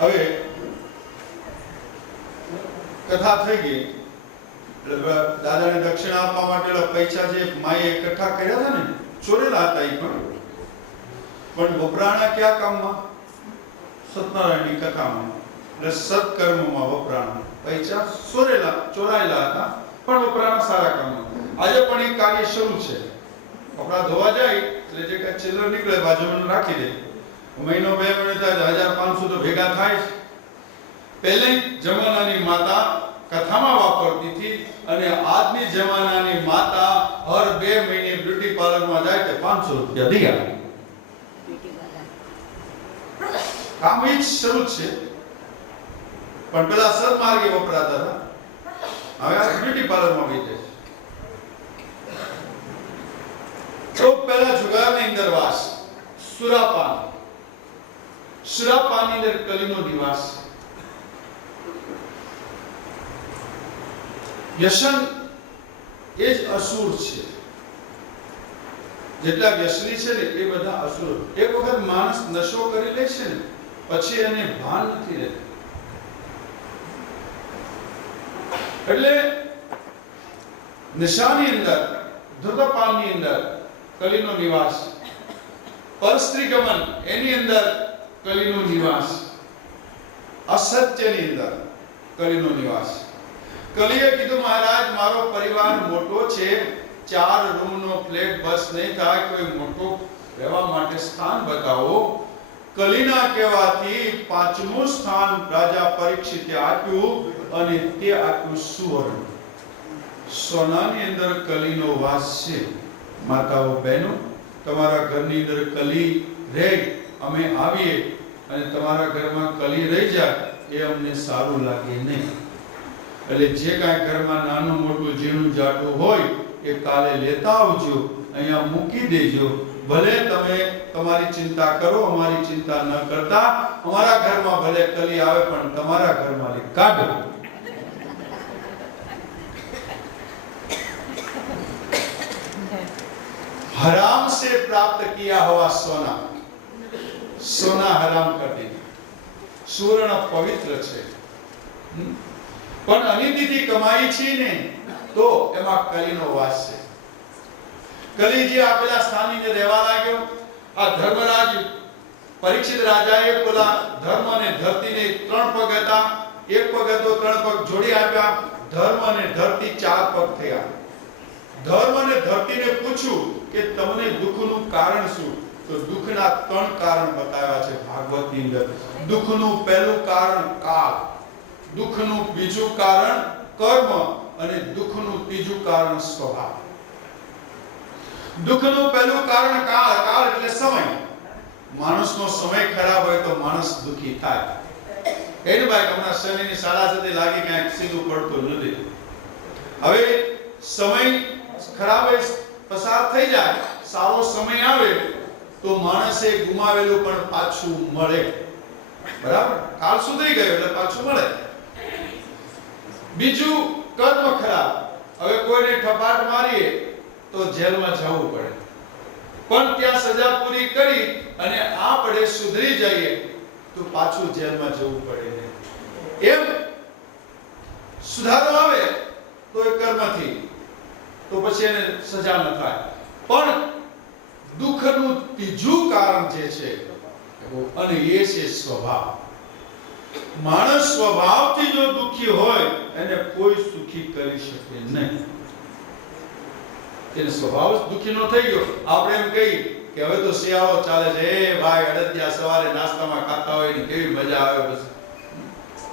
હવે કથા થઈ ગઈ. દાદાને દક્ષિણા આપવા માટે પૈસા જે માએ એકઠા કર્યા હતા ને, ચોરેલા હતા એ પણ વપરાણા ક્યાં કામમાં? સત્યનારાયણની કથામાં, એટલે સત્કર્મમાં વપરાણા. પૈસા ચોરાયેલા હતા પણ વપરાણા સારા કામમાં. આજે પણ એ કાર્ય શરૂ છે. કપડા ધોવા જાય એટલે જે કઈ ચિલ્લર નીકળે બાજુમાં રાખી દે. મહિનો 2 મહિને થાય 1500 તો ભેગા થાય જ. પહેલે જમાનાની માતા કથામાં વાપરતી હતી અને આજની જમાનાની માતા હર 2 મહિને બ્યુટી પાર્લરમાં જાય તો 500 રૂપિયા દઈ આવે. કામ એ જ શરૂ છે, પણ પેલા સદમાર્ગે વપરાતા હતા, હવે આ બ્યુટી પાર્લરમાં વહી જાય. તો પહેલા જુગારની અંદર વાસ, સુરાપાન. સુરાપાનની અંદર કલીનો નિવાસ. વ્યસન એ જ અસુર છે. જેટલા વ્યસની છે ને એ બધા અસુર. એક વખત માણસ નશો કરી લે છે ને પછી એને ભાન નથી રહેતું. એટલે નિશાની અંદર, ધૂમ્રપાનની અંદર કલીનો નિવાસ, પરસ્ત્રી ગમન એની અંદર કલીનો નિવાસ, અસત્યની અંદર કલીનો નિવાસ. કલીએ કીધું મહારાજ મારો પરિવાર મોટો છે, 4 રૂમનો ફ્લેટ બસ નહીં થાય, કોઈ મોટો રહેવા માટે સ્થાન બતાવો. કલીના કહેવાથી 5મું સ્થાન રાજા પરીક્ષિતે આપ્યું અને તે આપ્યું સુવર્ણ. સોનાની અંદર કલીનો વાસ છે. માતાઓ બહેનો, તમારા ઘરની અંદર કલી રહે, અમે આવીએ અને તમારા ઘરમાં કલી રહી જાય એ અમને સારું લાગે નહીં. એટલે જે કાંઈ ઘરમાં નાનું મોટું ઝીણું જાડું હોય એ કાલે લેતા આવજો, અહીંયા મૂકી દેજો. ભલે તમે તમારી ચિંતા કરો, અમારી ચિંતા ન કરતા. અમારા ઘરમાં ભલે કલી આવે પણ તમારા ઘરમાંથી કાઢો. हराम से प्राप्त किया हुआ सोना, सोना हराम कर दिया. सुवर्ण पवित्र છે, પણ અનિતિથી કમાઈ છે ને તો એમાં કલીનો વાસ છે. કલી જે આપેલા સ્થાનની અંદર રહેવા લાગ્યો. આ ધર્મરાજ પરીક્ષિત રાજાએ પેલા ધર્મ અને ધરતીને 3 પગ હતા, 1 પગ હતો, 3 પગ જોડી આપ્યા. ધર્મ અને ધરતી 4 પગ થયા. ધર્મ અને ધરતીને પૂછ્યું કે તમને દુઃખનું કારણ શું? તો દુઃખના 3 કારણ બતાવ્યા છે ભાગવતની અંદર. દુઃખનું પહેલું કારણ કાળ, દુઃખનું બીજું કારણ કર્મ અને દુઃખનું ત્રીજું કારણ સ્વભાવ. દુઃખનું પહેલું કારણ કાળ. કાળ એટલે સમય. માણસનો સમય ખરાબ હોય તો માણસ દુઃખી થાય. એને ભાઈ હમણાં શનિની શાળા સાથે લાગી ક્યાંક સીધું પડતું નથી. હવે સમય ખરાબ પસાર થઈ જાય, સારો સમય આવે તો માણસે ગુમાવેલું પણ પાછું મળે. બરાબર? કાળ સુધરી ગયો એટલે પાછું મળે. બીજું કર્મ ખરાબ. હવે કોઈને ઠપાટ મારીએ તો જેલમાં જવું પડે, પણ ત્યાં સજા પૂરી કરી અને આપણે સુધરી જઈએ તો પાછું જેલમાં જવું પડે. એમ સુધારો આવે તો એ કર્મથી, તો પછી એને સજા ન થાય. પણ દુઃખનું ત્રીજું કારણ જે છે અને એ છે સ્વભાવ. માણસ સ્વભાવથી જો દુઃખી હોય એને કોઈ સુખી કરી શકે નહીં. તેનો સ્વભાવ દુઃખી નો થઈ ગયો. આપણે એમ કહી કે હવે તો શિયાળો ચાલે છે, એ ભાઈ અડદિયા સવારે નાસ્તામાં ખાતા હોય ને કેવી મજા આવે. બસ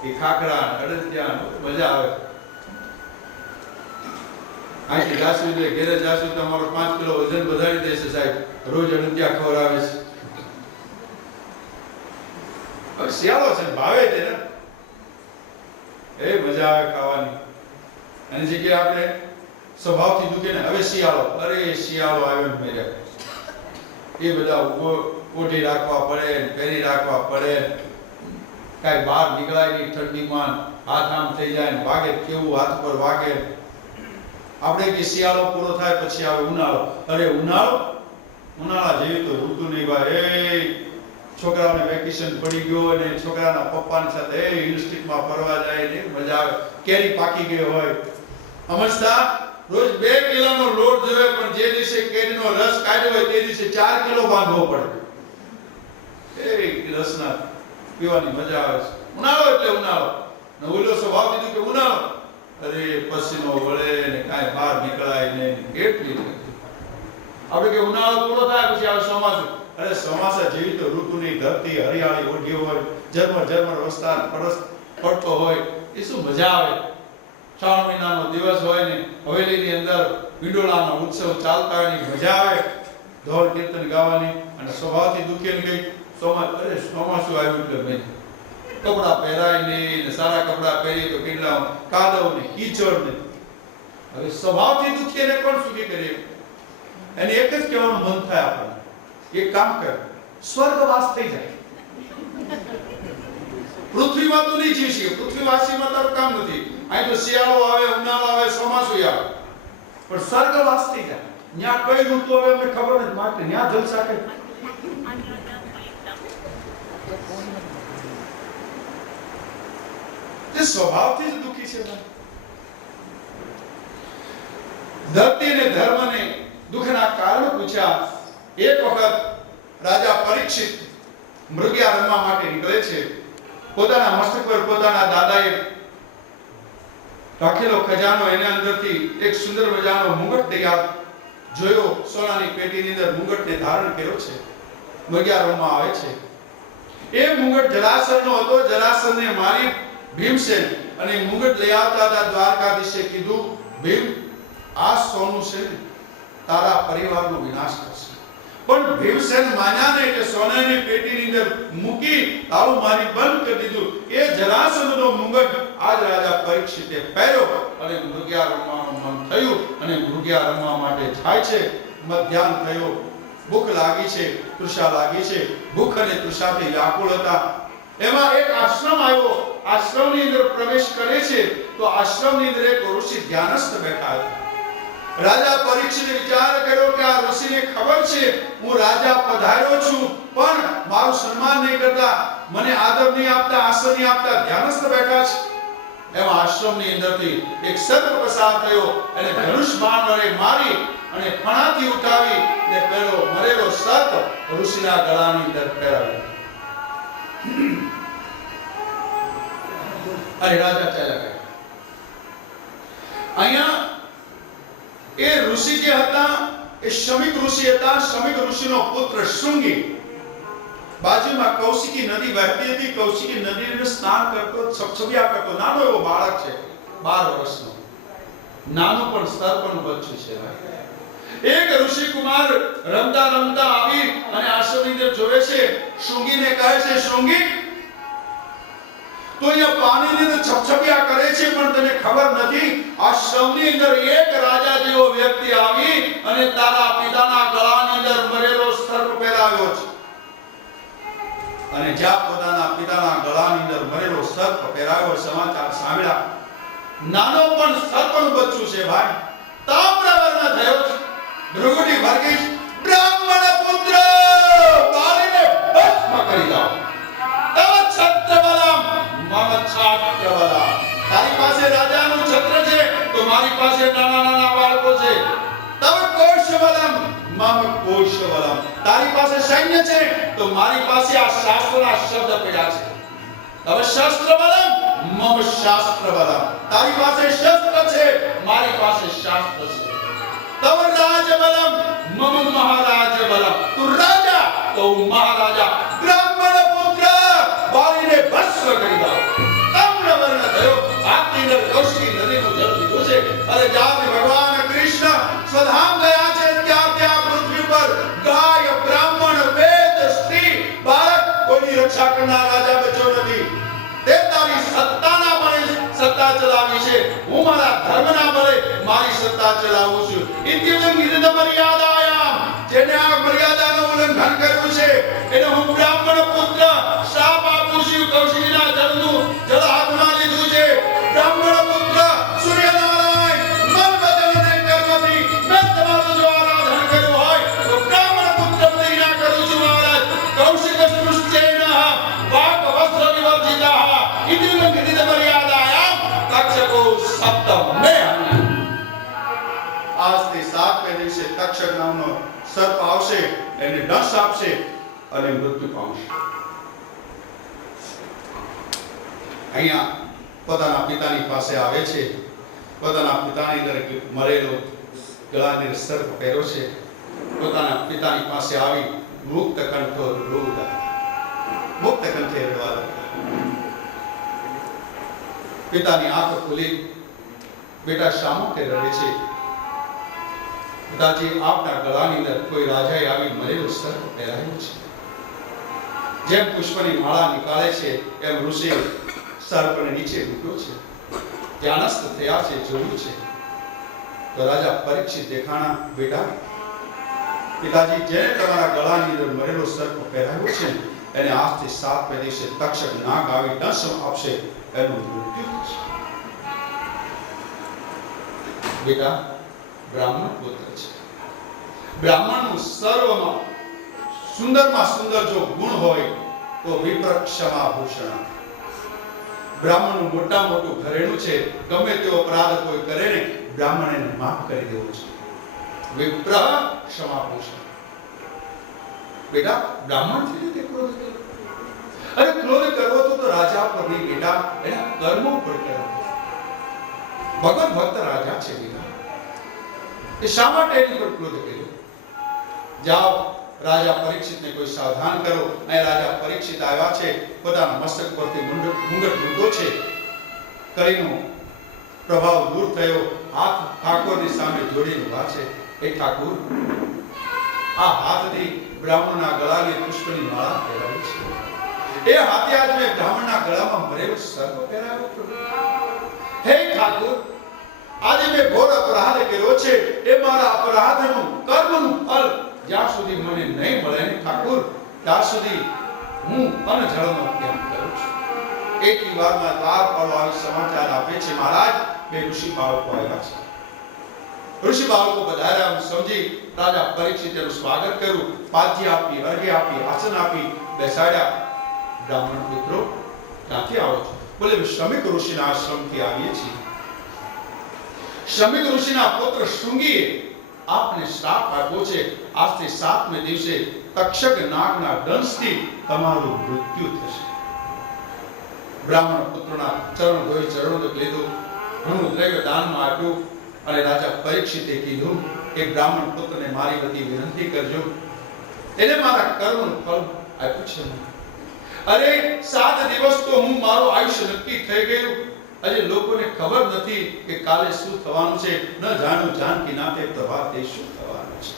એ ખાખરા અડદિયા મજા આવે. આખી જાસુ દે ઘેરે જાસુ તમારો 5 કિલો વજન વધારી દેશે સાહેબ, રોજ અડદિયા ખવડાવે છે. હવે શિયાળો છે, ભાવે છે ને, એ મજા આવે ખાવાની. અને જગ્યાએ આપણે સ્વભાવથી દુખે ને હવે શિયાળો, અરે શિયાળો આવ્યો ને મેરે, એ બધા ઓઢી રાખવા પડે, પહેરી રાખવા પડે. કાંઈ બહાર નીકળાય નહીં ઠંડીમાં, હાથ આમ થઈ જાય ને વાગે કેવું હાથ પર વાગે. આપણે કે શિયાળો પૂરો થાય પછી આવે ઉનાળો. અરે ઉનાળા જેવી તો ઋતુ નહીં ભાઈ. છોકરાઓને વેકેશન પડી ગયો અને છોકરાના પપ્પાની સાથે હિલ સ્ટેશનમાં ફરવા જાય ને મજા આવે, કેરી પાકી ગઈ હોય, સમજતા રોજ 2 કિલોનો લોટ જોઈએ, પણ જે દિવસે કેરીનો રસ કાઢ્યો હોય તે દિવસે 4 કિલો બાંધવો પડે. રસના પીવાની મજા આવે છે. ઉનાળો એટલે ઉનાળો ને ઓલો સ્વભાવ દીધું કે ઉનાળો, અરે પસીનો વળે ને કાંઈ બહાર નીકળાય ને કેટલી આપણે કે ઉનાળો પૂરો થાય પછી આવે ચોમાસું. અરે ચોમાસા જેવી તો ઋતુની ધરતી હરિયાળી ઓઢી હોય, ઝરમર વરસાદ પડતો હોય, એ શું મજા આવે. શ્રાવણ મહિનાનો દિવસ હોય ને હવેલીની અંદર વિંડોળાનો ઉત્સવ ચાલતા હોય ને મજા આવે, ઢોલ કીર્તન ગાવાની. અને સ્વભાવથી દુખી ગઈ ચોમાસું આવ્યું એટલે મેં કપડા પહેરાય નહીં ને સારા કપડા પહેરીએ તો કેટલા કાદવ ને કીચડ ને. હવે સ્વભાવથી દુખી એને કોણ સુખી કરીએ? એને એક જ કહેવાનું મન થાય આપણને, એક કામ કર, સ્વર્ગવાસ થઈ જાય. પૃથ્વીમાં તો નહીં જીવી શકે, પૃથ્વીવાસીમાં તારું કામ નથી. અહીં તો શિયાળો આવે, ઉનાળો આવે, ચોમાસું આવે, પણ સ્વર્ગવાસ થઈ જાય. ત્યાં કઈ ઋતુ આવે અમને ખબર નથી, માટે ત્યાં જલસા કરે. તે સ્વભાવથી જ દુખી છે. ધરતી અને ધર્મને દુઃખના કારણો પૂછ્યા. એક વખત રાજા પરીક્ષિત મૃગયા રમવા માટે નીકળે છે. પોતાના મસ્તક પર પોતાના દાદાએ રાખેલો ખજાનો, એને અંદરથી એક સુંદર મજાનો મુગટ તૈયાર જોયો. સોનાની પેટીની અંદર મુગટને ધારણ કર્યો છે. મૃગયા રમવા આવે છે. એ મુગટ જરાસંધનો હતો. જરાસંધને મારી ભીમસેન અને મુગટ લઈ આવતા હતા. દ્વારકાધીશે કીધું, ભીમ, આ સોનું છે તારા પરિવારનો વિનાશ કરશે. પણ ભીમસેન માન્યા નહીં કે સોનાની પેટીની અંદર મૂકી તાળું મારી બંધ કરી દીધું. એ જરાસંધનો મુગટ આજ રાજા પરીક્ષિતે પહેર્યો અને મૃગયા રમવાનું મન થયું અને મૃગયા રમવા માટે જાય છે. મધ્યાહન થયો, ભૂખ લાગી છે, તૃષા લાગી છે. ભૂખ અને તૃષાથી વ્યાકુળ હતા. એમાં એક આશ્રમ આવ્યો. આશ્રમની અંદર પ્રવેશ કરે છે તો આશ્રમની અંદર એક ઋષિ ધ્યાનસ્થ બેઠા હતા. રાજા પરીક્ષિતે વિચાર કર્યો કે આ ઋષિને ખબર છે હું રાજા પધાર્યો છું, પણ મારું સન્માન નહીં કરતા, મને આદર નહીં આપતા, આસન નહીં આપતા, ધ્યાનસ્થ બેઠા છે. એમાં આશ્રમની અંદરથી એક સર્પ પસાર થયો અને ધનુષ બાણ વડે મારી અને ફણાથી ઉઠાવી ને પેલો મરેલો સર્પ ઋષિના ગળાની અંદર પહેરાવ્યો. અને રાજા ચાલ્યા ગયા. અહીંયા એ ઋષિ જે હતા એ શમિક ઋષિ હતા. શમિક ઋષિનો પુત્ર શૃંગી, બાજુમાં કૌશિકી નદી વહેતી હતી. કૌશિકી નદીને સ્નાન કરતો, છબછબિયા કરતો નાનો એવો બાળક છે, 12 વર્ષનો, નાનું પણ સ્તરપનું બચ્ચું છે. એક ઋષિ કુમાર રમતા રમતા આવી અને આશ્રમની અંદર જોવે છે. શૃંગીને કહે છે, શૃંગી, તો અહીંયા પાણીની અંદર છપછપિયા કરે છે, પણ તને ખબર નથી આશ્રમની અંદર એક રાજા જેવો વ્યક્તિ આવી અને તારા પિતાના ગળાની અંદર મરેલો સર્પ પહેરાવ્યો છે. અને જ્યાં પોતાના પિતાના ગળાની અંદર મરેલો સર્પ પહેરાવ્યો સમાચાર સાંભળ્યા. નાનો પણ સર્પનું બચ્ચું છે ભાઈ, તામ્રવર્ણ થયો છે, ભૃગુટી ભરગી, બ્રાહ્મણ પુત્ર, બાળીને ભસ્મ કરી દો. તવ છત્રબલમ મમ છાત્રબલમ. તારી પાસે રાજાનું છત્ર છે તો મારી પાસે નાના નાના બાળકો છે. તવ કોશબલમ મમ કોશબલમ. તારી પાસે સૈન્ય છે તો મારી પાસે આ શાસ્ત્રના શબ્દ પડ્યા છે. તવ શસ્ત્રબલમ મમ શાસ્ત્રબલમ. તારી પાસે શસ્ત્ર છે, મારી પાસે શાસ્ત્ર છે. તવ રાજબલમ મમ મહારાજબલમ. તું રાજા તો હું મહારાજા. બ્રાહ્મણ પુત્ર, બાળીને ભસ્મ કરી દો. તામ્રવર્ણ થયો. હાથની અંદર કૌશિકી નદીનું જળ લીધું છે. અને જ્યાંથી ભગવાન કૃષ્ણ સ્વધામ ગયા છે ત્યાં પૃથ્વી પર ગાય, બ્રાહ્મણ, વેદ, સ્ત્રી, બાળક, કોઈની રક્ષા કરનાર રાજા બચ્યો નથી. તે તારી સત્તાના બળે સત્તા ચલાવી છે. હું મારા ધર્મના બળે મારી સત્તા ચલાવું છું. ઇત્યુદમ મર્યાદાયામ. જેને આ મર્યાદાનું ઉલ્લંઘન કર્યું છે એને હું બ્રાહ્મણ પુત્ર શાપ આપું છું. કૌશિકીના જળનું જળ હાથમાં લીધું છે. બ્રાહ્મણ પુત્ર સૂર્યનારાયણ મન વચન અને કર્મથી મેં તમારું જો આરાધન કર્યું હોય તો બ્રાહ્મણ પુત્ર પ્રતિજ્ઞા કરું છું મહારાજ, કૌશિક સૃષ્ટિ इति घटित मर्यादायां तक्षको सप्तमे આજથી 7મે દિવસે તક્ષક નામનો સર્પ આવશે, એને દંશ આપશે અને મૃત્યુ પામશે. અહીંયા પોતાના પિતાની પાસે આવે છે. પોતાના પિતાની અંદર મરેલો ગળાની સર્પ પહેર્યો છે. પોતાના પિતાની પાસે આવી મુક્ત કંઠો રોતા, મુક્ત કંઠે રડવા લાગ્યા. પિતાની આંખ ખુલી. બેટા શા માટે રડે છે? પિતાજી, આપના ગળાની અંદર કોઈ રાજાએ આવી મરેલો સર્પ પહેરાયો છે. જેમ પુષ્પની માળા નીકાળે છે એમ ઋષિ સર્પને નીચે મૂક્યો છે. ધ્યાનસ્થ થયા છે, જોયું છે. તો રાજા પરીક્ષિત દેખાણા, બેટા પિતાજી, જેને તમારા ગળાની અંદર મરેલો સર્પ પહેરાયો છે એને આજથી 7મે દિવસે તક્ષક નાગ આવી દંશ આપશે, એનું મૃત્યુ થશે. બેટા, બ્રાહ્મણ પુત્ર છે. બ્રાહ્મણનું સર્વમાં સુંદરમાં સુંદર જો ગુણ હોય તો વિપ્ર ક્ષમા ભૂષણ. બ્રાહ્મણનું મોટા મોટું ઘરેણું છે. ગમે તેવો અપરાધ કોઈ કરે ને બ્રાહ્મણ એને માફ કરી દેવો છે. વિપ્ર ક્ષમા ભૂષણ. બેટા, બ્રાહ્મણ થી રીતે ક્રોધ કર્યો. અરે ક્રોધ કરવો તો રાજા પર નહીં બેટા, એના કર્મો પર કરવો. ભગવાન ભક્ત રાજા છે બેટા, એ શા માટે એની પર ક્રોધ કર્યો? જાઓ, રાજા પરીક્ષિતને કોઈ સાવધાન કરો. અહીં રાજા પરીક્ષિત આવ્યા છે. પોતાના મસ્તક પરથી મુંગટ મૂકો છે. કળીનો પ્રભાવ દૂર થયો. હાથ ઠાકોરની સામે જોડીને ઊભા છે. એ ઠાકોર, આ હાથથી બ્રાહ્મણના ગળાને પુષ્પની માળા પહેરાવી છે. એ હાથે આજ મેં બ્રાહ્મણના ગળામાં મરેલો સર્પ પહેરાવ્યો. હે ઠાકોર, આજે મેં ઘોર અપરાધ કર્યો છે. એ મારા અપરાધનું કર્મનું ફળ જ્યાં સુધી મને નહીં મળે ને ઠાકોર, ત્યાં સુધી હું અનજળનો ત્યાગ કરું છું. એટલી વારમાં દ્વાર પર આવી સમાચાર આપે છે, મહારાજ, બે ઋષિ બાળકો આવ્યા છે. ઋષિ બાળકો પધાર્યા. હું સમજી રાજા પરીક્ષિતનું સ્વાગત કર્યું. પાદ્ય આપી, અર્ઘ્ય આપી, આસન આપી બેસાડ્યા. બ્રાહ્મણ પુત્રો, ક્યાંથી આવો છો? બોલે, શ્રમિક ઋષિના આશ્રમથી આવીએ છીએ. શ્રમિક ઋષિના પુત્ર શૃંગીએ આપને શ્રાપ આપ્યો છે. આજથી 7મે દિવસે તક્ષક નાગના દંશથી તમારું મૃત્યુ થશે. બ્રાહ્મણ પુત્રના ચરણ ધોઈ ચરણોદક લીધું, ઘણું દ્રવ્ય દાનમાં આપ્યું અને રાજા પરીક્ષિતે કીધું કે બ્રાહ્મણ પુત્રને મારી વતી વિનંતી કરજો, એને મારા કર્મનું ફળ આપ્યું છે. અરે 7 દિવસ તો હું મારું આયુષ્ય નક્કી થઈ ગયું. આજે લોકોને ખબર નથી કે કાલે શું થવાનું છે. ન જાણું જાનકી નાથે પ્રભાતે શું થવાનું છે.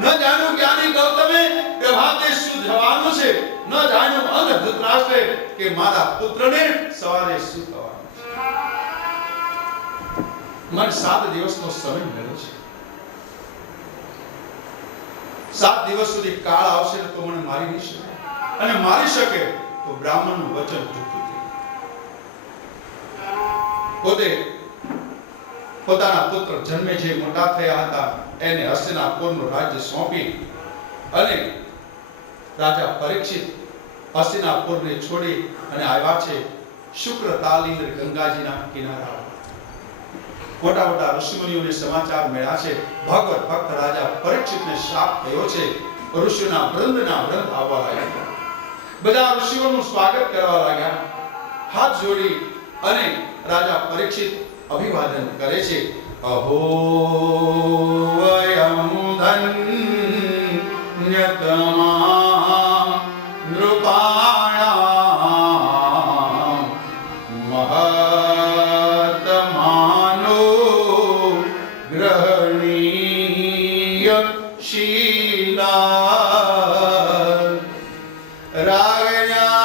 ન જાણું જ્ઞાની ગૌતમે પ્રભાતે શું થવાનું છે. ન જાણું અંધ ધૃતરાષ્ટ્રે કે મારા પુત્રને સવારે શું થવાનું છે. મને 7 દિવસનો સમય મળ્યો છે. 7 દિવસ સુધી કાળ આવશે તો મને મારી નહીં શકે, અને મારી શકે તો બ્રાહ્મણનું વચન ચૂક્યું થઈ. પોતે પોતાના પુત્ર જન્મે જે મોટા થયા હતા એને હસ્તિનાપુરનું રાજ્ય સોંપી અને રાજા પરીક્ષિત હસ્તિનાપુરને છોડી અને આવ્યા છે શુક્ર તાલીન્દ્ર ગંગાજીના કિનારા. મોટા મોટા ઋષિમુનિઓને સમાચાર મળ્યા છે. ભગવત ભક્ત રાજા પરીક્ષિતને શ્રાપ થયો છે. ઋષિઓના વૃંદ આવવા લાગ્યા. બધા ઋષિઓનું સ્વાગત કરવા લાગ્યા. હાથ જોડી અને રાજા પરીક્ષિત અભિવાદન કરે છે. અહો વયમ ધન્યતમા નૃપાણામ મહતમાનો ગ્રહણીય શીલા રાજ્ઞા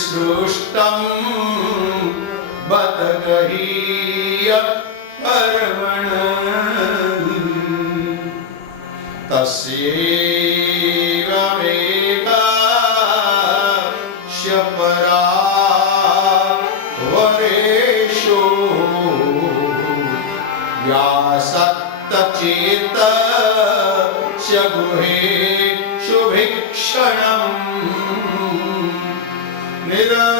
સૃષ્ટમ બતગહીય પરમણ તસ્યૈવ વેગસ્ય પરા વરેશો चेत शगुहे शुभिक्षणम् निर्वेदमूलो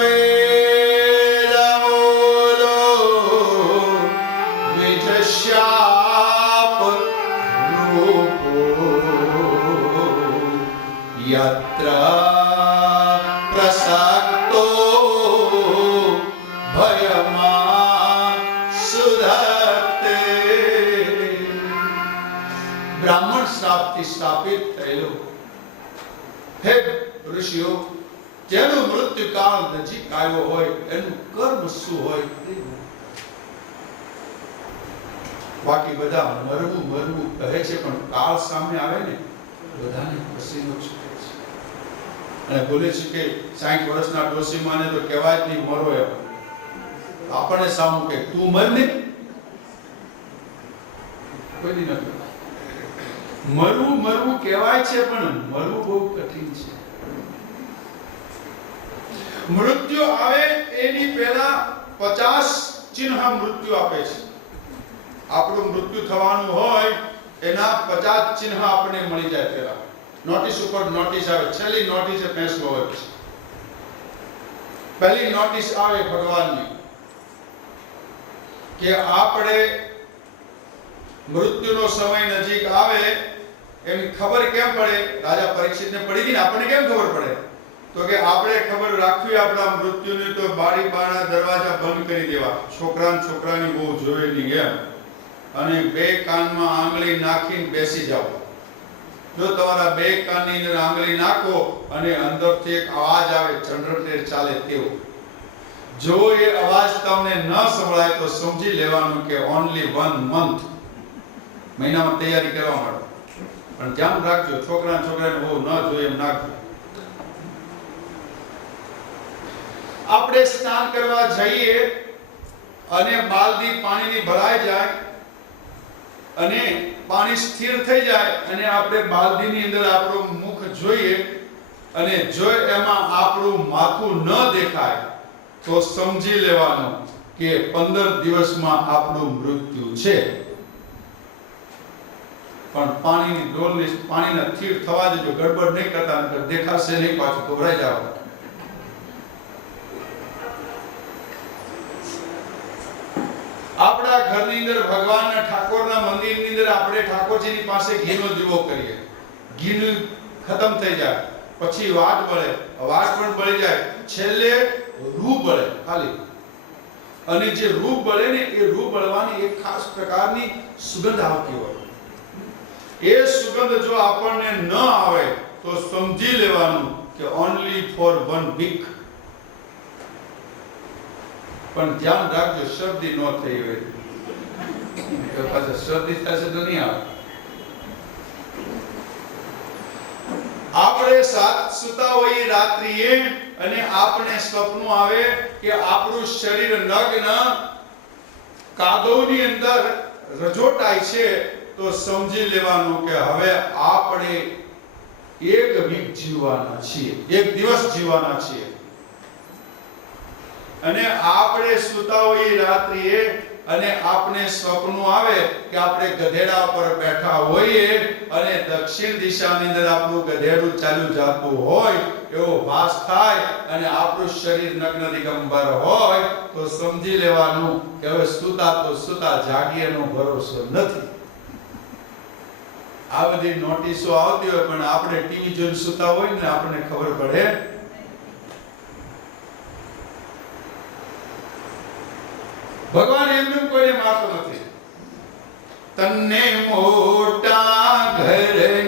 द्विजशाप रूपो यत्र प्रसक्तो भयमान् सुधत्ते। બ્રાહ્મણ શ્રાપથી સ્થાપિત થયેલો હે ઋષિઓ, જેનું મૃત્યુકાળ નજીક આવ્યો હોય એનું કર્મ શું હોય? બાકી બધા મરવું મરવું કહે છે, પણ કાળ સામે આવે ને બધાને પસીનો છૂટે છે. અને બોલે છે કે 60 વર્ષના ડોશીમાને તો કહેવાય જ નહીં મરો એમ. આપણને સામું કે તું મર ને, કોઈ દી નથી. મરવું મરવું કહેવાય છે, પણ મરવું બહુ કઠિન છે. મૃત્યુ આવે એની પહેલા 50 ચિહ્ન મૃત્યુ આપે છે. આપણું મૃત્યુ થવાનું હોય એના 50 ચિહ્ન આપણને મળી જાય. પહેલા નોટિસ ઉપર નોટિસ આવે, છેલ્લી નોટિસે ફેસલો હોય છે. પહેલી નોટિસ આવે ભગવાનની કે આપણે મૃત્યુનો સમય નજીક આવે એની ખબર કેમ પડે? રાજા પરીક્ષિતને પડી ગઈ ને, આપણને કેમ ખબર પડે? તો કે આપણે ખબર રાખવી આપણા મૃત્યુની તો બારી બારણા દરવાજા બંધ કરી દેવા, છોકરાની બહુ જોવે નહીં એમ, અને બે કાનમાં આંગળી નાખીને બેસી જાઓ. જો તમારા બે કાનની અંદર આંગળી નાખો અને અંદરથી એક અવાજ આવે જનરેટર ચાલે તેવો, જો એ અવાજ તમને ન સંભળાય તો સમજી લેવાનું કે ઓન્લી 1 મંથ, મહિનામાં તૈયારી કરવા માંડો. પણ ધ્યાન રાખજો, છોકરાને બહુ ન જોઈએ એમ નાખજો. આપણે સ્નાન કરવા જઈએ અને બાલદી પાણીની ભરાઈ જાય અને પાણી સ્થિર થઈ જાય અને આપણે બાલદીની અંદર આપણું મુખ જોઈએ અને જો એમાં આપણું માથું ન દેખાય તો સમજી લેવાનું કે 15 દિવસમાં આપણું મૃત્યુ છે. પણ પાણીની ડોલને પાણીના સ્થિર થવા દેજો, ગડબડ નહીં કરતા, દેખાશે નહીં, પાછું ગભરાઈ જાવ. આપણા ઘરની અંદર ભગવાનના ઠાકોરના મંદિરની અંદર આપણે ઠાકોરજીની પાસે ઘીનો દીવો કરીએ, ઘી ખતમ થઈ જાય, પછી વાટ બળે, વાટ પણ બળી જાય, છેલ્લે રૂ બળે ખાલી. અને જે રૂ બળે ને એ રૂ બળવાની એક ખાસ પ્રકારની સુગંધ આવતી હોય. એ સુગંધ જો આપણને ન આવે તો સમજી લેવાનું કે ઓન્લી ફોર 1 વીક. પણ ધ્યાન રાખજો શરદી ન થઈ હોય તો પાછા શરદી થશે તો નહીં આવે. આપણે સુતા હોઈએ રાત્રિએ અને આપણે સ્વપ્ન આવે કે આપણું શરીર નગ્ન કાદવની અંદર રજોટાય છે તો સમજી લેવાનું કે હવે આપણે 1 વીક જીવવાના છીએ, 1 દિવસ જીવવાના છીએ. અને આપણે સુતા હોઈએ રાત્રિએ અને આપણે સ્વપ્ન આવે કે આપણે ગધેડા પર બેઠા હોઈએ અને દક્ષિણ દિશાની અંદર આપણું ગધેડું ચાલ્યું જતું હોય એવો ભાસ થાય અને આપણું શરીર નગ્ન દિગંબર હોય તો સમજી લેવાનું કે હવે સુતા તો સુતા, જાગીએનો ભરોસો નથી. આ બધી નોટિસો આવતી હોય પણ આપણે ટીવી જોઈને સુતા હોય ને આપણને ખબર પડે. ભગવાન એમને કોઈને મારતો નથી. તને મોટા ઘરે